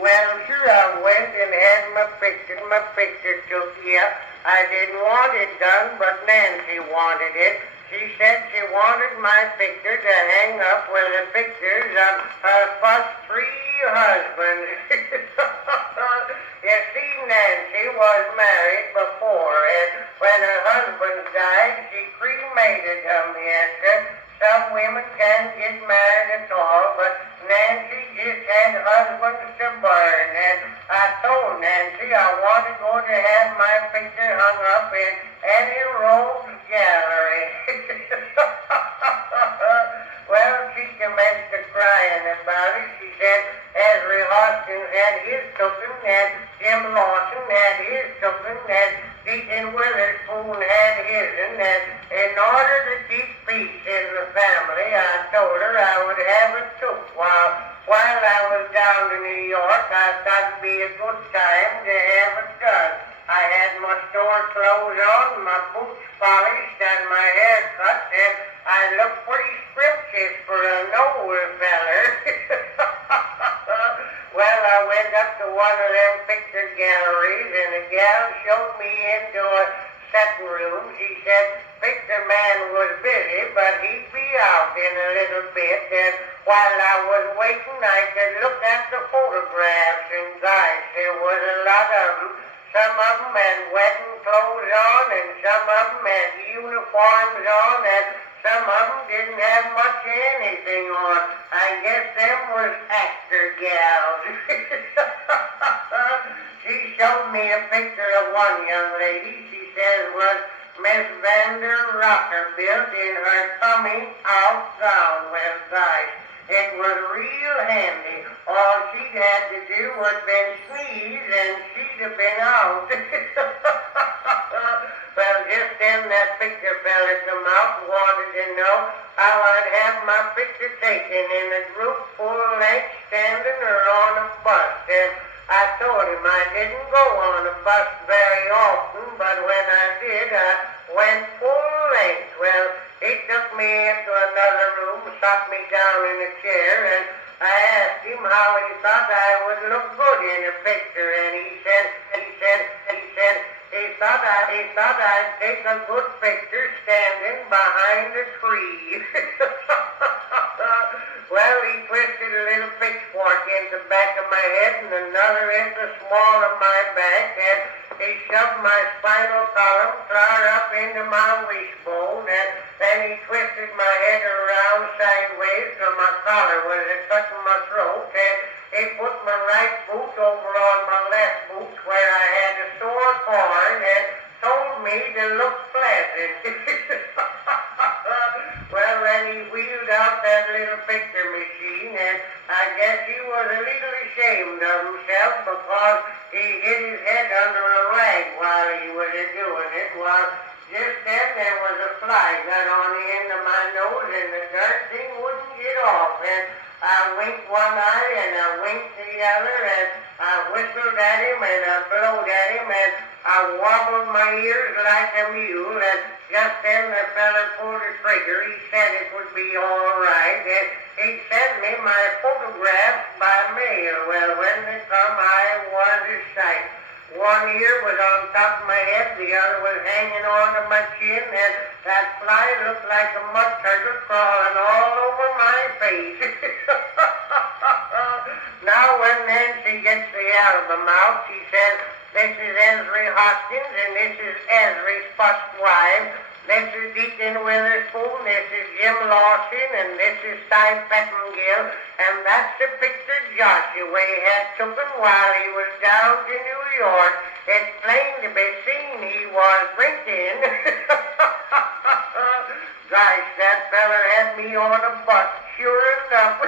Well, sure, I went and had my picture took, yeah. I didn't want it done, but Nancy wanted it. She said she wanted my picture to hang up with the pictures of her first three husbands. You see, Nancy was married before, and when her husband died, she cremated him, yes, sir. Some women can't get married at all, but Nancy just had husbands to burn, and I told Nancy I want to go to have my picture hung up in Eddie Rose's gallery. Well, she commenced to crying about it. She said Ezra Hoskins had his token, and Jim Lawson had his token, and Deacon Witherspoon had his, and in order to keep peace in the family, I told her I would have it took. While I was down to New York, I thought it'd be a good time to have it done. I had my store clothes on, my boots polished, and my hair cut, and I looked pretty scrumptious for a Noel feller. Well, I went up to one of them picture galleries, and a gal showed me into a setting room. She said picture man was busy, but he'd be out in a little bit, and while I was waiting, I could look at the photographs, and guys, there was a lot of them. Some of them had wedding clothes on, and some of them had uniforms on, and some of them didn't have much of anything on. I guess them was actor gals. She showed me a picture of one young lady. She says was Miss Vander Rockerbilt in her coming out gown. Well, guys, it was real handy. All she'd had to do was been sneeze and she'd have been out. Well, just then that picture fella come out and wanted to know how I'd have my picture taken in a group full length standing or on a bus. And I told him I didn't go on a bus very often, but when I did, I went full length. Well, he took me into another room, sat me down in a chair, and I asked him how he thought I would look good in a picture, and he said, he thought I'd take a good picture standing behind a tree. Well, he twisted a little pitchfork in the back of my head and another in the small of my back, and he shoved my spinal column clear up into my wishbone, and then he twisted my head around sideways so my collar was touching my throat, and he put my right boot over on my left boot where I had a sore corn and told me to look pleasant. Well, then he wheeled out that little picture machine, and I guess he was a little ashamed of himself because he hid his head under a rag while he was doing it. Well, just then there was a fly got on the end of my nose, and the darn thing wouldn't get off. And I winked one eye, and I winked the other, and I whistled at him, and I blowed at him, and I wobbled my ears like a mule, and just then the fella pulled the trigger. He said it would be all right, and he sent me my photographs by mail. Well, when they come, I was a sight. One ear was on top of my head, the other was hanging onto my chin, and that fly looked like a mud turtle crawling all over my face. Now when Nancy gets the album out, she says, "This is Ezra Hoskins, and this is Ezra's first wife, This is Deacon Witherspoon, this is Jim Lawson, and this is Cy Pettingill, and that's the picture Joshua had taken while he was down to New York. It's plain to be seen he was drinking. Gosh, that feller had me on a bus, sure enough.